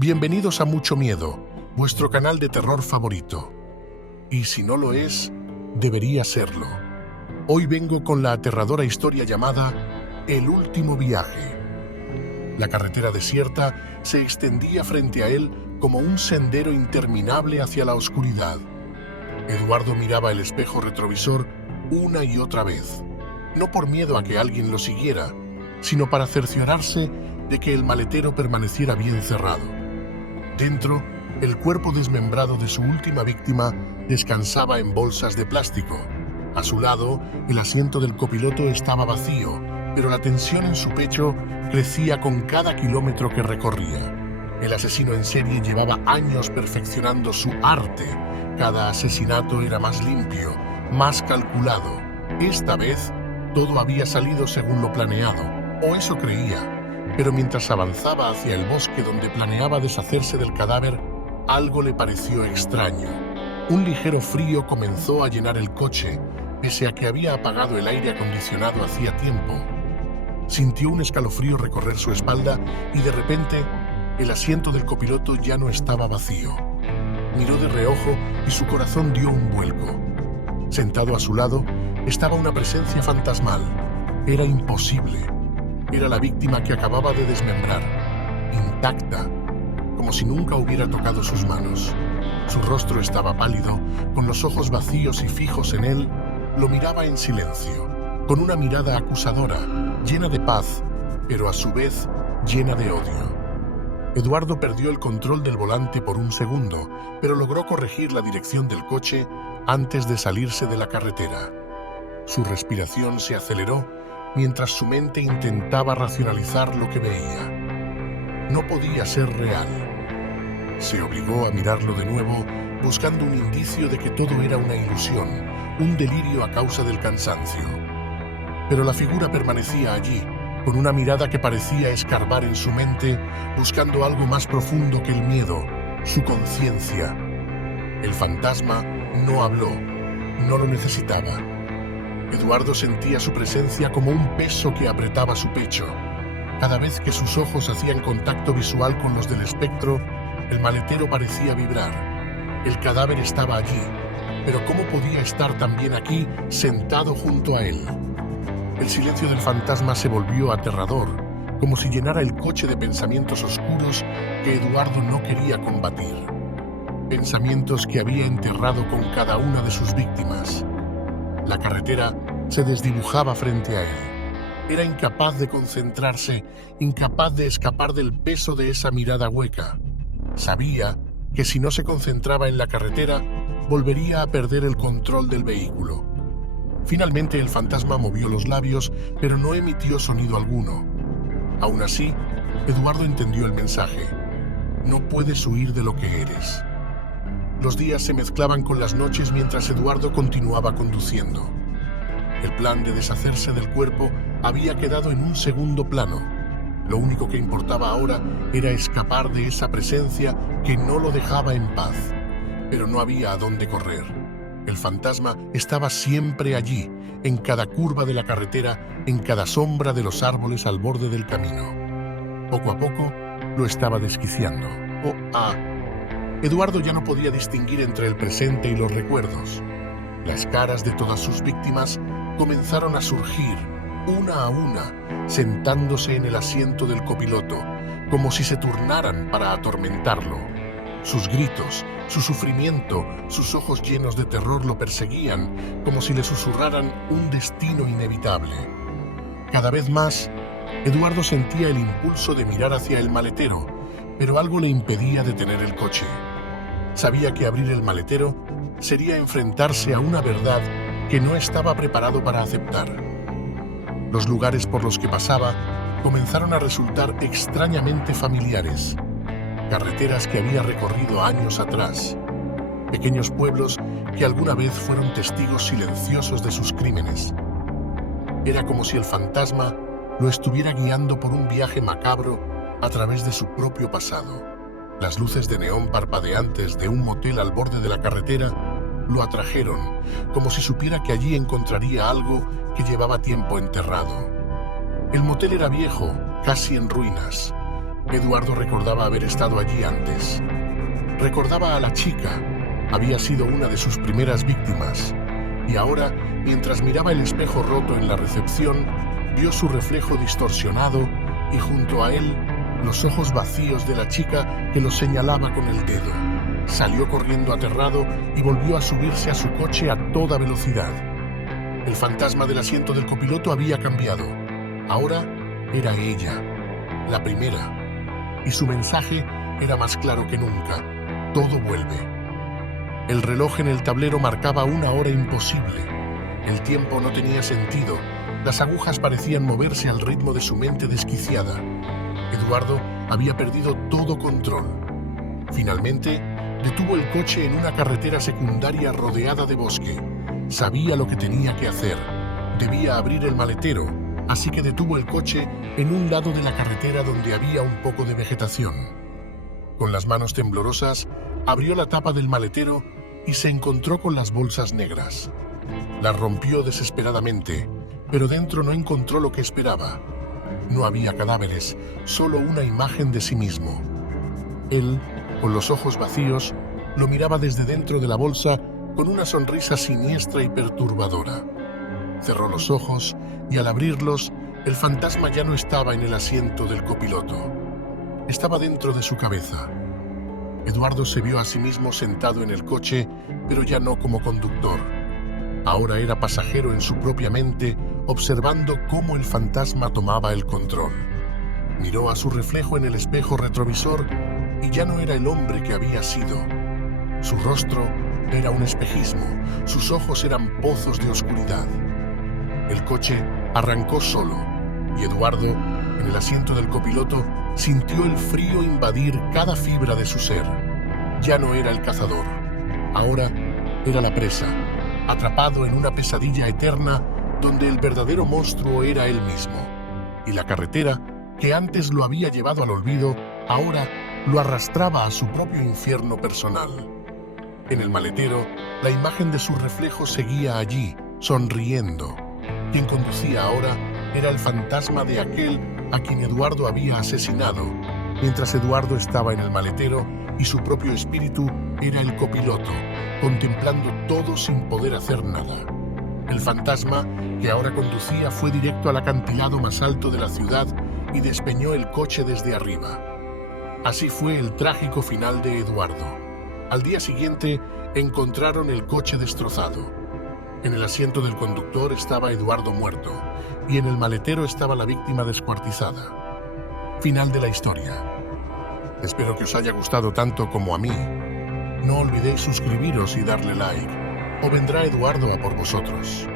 Bienvenidos a Mucho Miedo, vuestro canal de terror favorito. Y si no lo es, debería serlo. Hoy vengo con la aterradora historia llamada El último viaje. La carretera desierta se extendía frente a él como un sendero interminable hacia la oscuridad. Eduardo miraba el espejo retrovisor una y otra vez, no por miedo a que alguien lo siguiera, sino para cerciorarse de que el maletero permaneciera bien cerrado. Dentro, el cuerpo desmembrado de su última víctima descansaba en bolsas de plástico. A su lado, el asiento del copiloto estaba vacío, pero la tensión en su pecho crecía con cada kilómetro que recorría. El asesino en serie llevaba años perfeccionando su arte. Cada asesinato era más limpio, más calculado. Esta vez, todo había salido según lo planeado, o eso creía. Pero mientras avanzaba hacia el bosque donde planeaba deshacerse del cadáver, algo le pareció extraño. Un ligero frío comenzó a llenar el coche, pese a que había apagado el aire acondicionado hacía tiempo. Sintió un escalofrío recorrer su espalda y de repente, el asiento del copiloto ya no estaba vacío. Miró de reojo y su corazón dio un vuelco. Sentado a su lado, estaba una presencia fantasmal. Era imposible. Era la víctima que acababa de desmembrar, intacta, como si nunca hubiera tocado sus manos. Su rostro estaba pálido, con los ojos vacíos y fijos en él. Lo miraba en silencio, con una mirada acusadora, llena de paz, pero a su vez llena de odio. Eduardo perdió el control del volante por un segundo, pero logró corregir la dirección del coche antes de salirse de la carretera. Su respiración se aceleró mientras su mente intentaba racionalizar lo que veía. No podía ser real. Se obligó a mirarlo de nuevo, buscando un indicio de que todo era una ilusión, un delirio a causa del cansancio. Pero la figura permanecía allí, con una mirada que parecía escarbar en su mente, buscando algo más profundo que el miedo, su conciencia. El fantasma no habló, no lo necesitaba. Eduardo sentía su presencia como un peso que apretaba su pecho. Cada vez que sus ojos hacían contacto visual con los del espectro, el maletero parecía vibrar. El cadáver estaba allí, pero ¿cómo podía estar también aquí, sentado junto a él? El silencio del fantasma se volvió aterrador, como si llenara el coche de pensamientos oscuros que Eduardo no quería combatir. Pensamientos que había enterrado con cada una de sus víctimas. La carretera se desdibujaba frente a él. Era incapaz de concentrarse, incapaz de escapar del peso de esa mirada hueca. Sabía que si no se concentraba en la carretera, volvería a perder el control del vehículo. Finalmente el fantasma movió los labios, pero no emitió sonido alguno. Aún así, Eduardo entendió el mensaje. No puedes huir de lo que eres. Los días se mezclaban con las noches mientras Eduardo continuaba conduciendo. El plan de deshacerse del cuerpo había quedado en un segundo plano. Lo único que importaba ahora era escapar de esa presencia que no lo dejaba en paz. Pero no había a dónde correr. El fantasma estaba siempre allí, en cada curva de la carretera, en cada sombra de los árboles al borde del camino. Poco a poco lo estaba desquiciando. Eduardo ya no podía distinguir entre el presente y los recuerdos. Las caras de todas sus víctimas comenzaron a surgir, una a una, sentándose en el asiento del copiloto, como si se turnaran para atormentarlo. Sus gritos, su sufrimiento, sus ojos llenos de terror lo perseguían, como si le susurraran un destino inevitable. Cada vez más, Eduardo sentía el impulso de mirar hacia el maletero, pero algo le impedía detener el coche. Sabía que abrir el maletero sería enfrentarse a una verdad que no estaba preparado para aceptar. Los lugares por los que pasaba comenzaron a resultar extrañamente familiares. Carreteras que había recorrido años atrás. Pequeños pueblos que alguna vez fueron testigos silenciosos de sus crímenes. Era como si el fantasma lo estuviera guiando por un viaje macabro a través de su propio pasado. Las luces de neón parpadeantes de un motel al borde de la carretera lo atrajeron, como si supiera que allí encontraría algo que llevaba tiempo enterrado. El motel era viejo, casi en ruinas, Eduardo recordaba haber estado allí antes. Recordaba a la chica. Había sido una de sus primeras víctimas. Y ahora, mientras miraba el espejo roto en la recepción, vio su reflejo distorsionado y junto a él los ojos vacíos de la chica que lo señalaba con el dedo. Salió corriendo aterrado y volvió a subirse a su coche a toda velocidad. El fantasma del asiento del copiloto había cambiado. Ahora era ella, la primera. Y su mensaje era más claro que nunca. Todo vuelve. El reloj en el tablero marcaba una hora imposible. El tiempo no tenía sentido. Las agujas parecían moverse al ritmo de su mente desquiciada. Eduardo había perdido todo control. Finalmente, detuvo el coche en una carretera secundaria rodeada de bosque. Sabía lo que tenía que hacer. Debía abrir el maletero, así que detuvo el coche en un lado de la carretera donde había un poco de vegetación. Con las manos temblorosas, abrió la tapa del maletero y se encontró con las bolsas negras. Las rompió desesperadamente, pero dentro no encontró lo que esperaba. No había cadáveres, solo una imagen de sí mismo. Él, con los ojos vacíos, lo miraba desde dentro de la bolsa con una sonrisa siniestra y perturbadora. Cerró los ojos y al abrirlos, el fantasma ya no estaba en el asiento del copiloto. Estaba dentro de su cabeza. Eduardo se vio a sí mismo sentado en el coche, pero ya no como conductor. Ahora era pasajero en su propia mente, observando cómo el fantasma tomaba el control. Miró a su reflejo en el espejo retrovisor y ya no era el hombre que había sido. Su rostro era un espejismo, sus ojos eran pozos de oscuridad. El coche arrancó solo y Eduardo, en el asiento del copiloto, sintió el frío invadir cada fibra de su ser. Ya no era el cazador, ahora era la presa, atrapado en una pesadilla eterna donde el verdadero monstruo era él mismo. Y la carretera, que antes lo había llevado al olvido, ahora lo arrastraba a su propio infierno personal. En el maletero, la imagen de su reflejo seguía allí, sonriendo. Quien conducía ahora era el fantasma de aquel a quien Eduardo había asesinado, mientras Eduardo estaba en el maletero y su propio espíritu era el copiloto, contemplando todo sin poder hacer nada. El fantasma que ahora conducía fue directo al acantilado más alto de la ciudad y despeñó el coche desde arriba. Así fue el trágico final de Eduardo. Al día siguiente encontraron el coche destrozado. En el asiento del conductor estaba Eduardo muerto y en el maletero estaba la víctima descuartizada. Final de la historia. Espero que os haya gustado tanto como a mí. No olvidéis suscribiros y darle like, o vendrá Eduardo a por vosotros.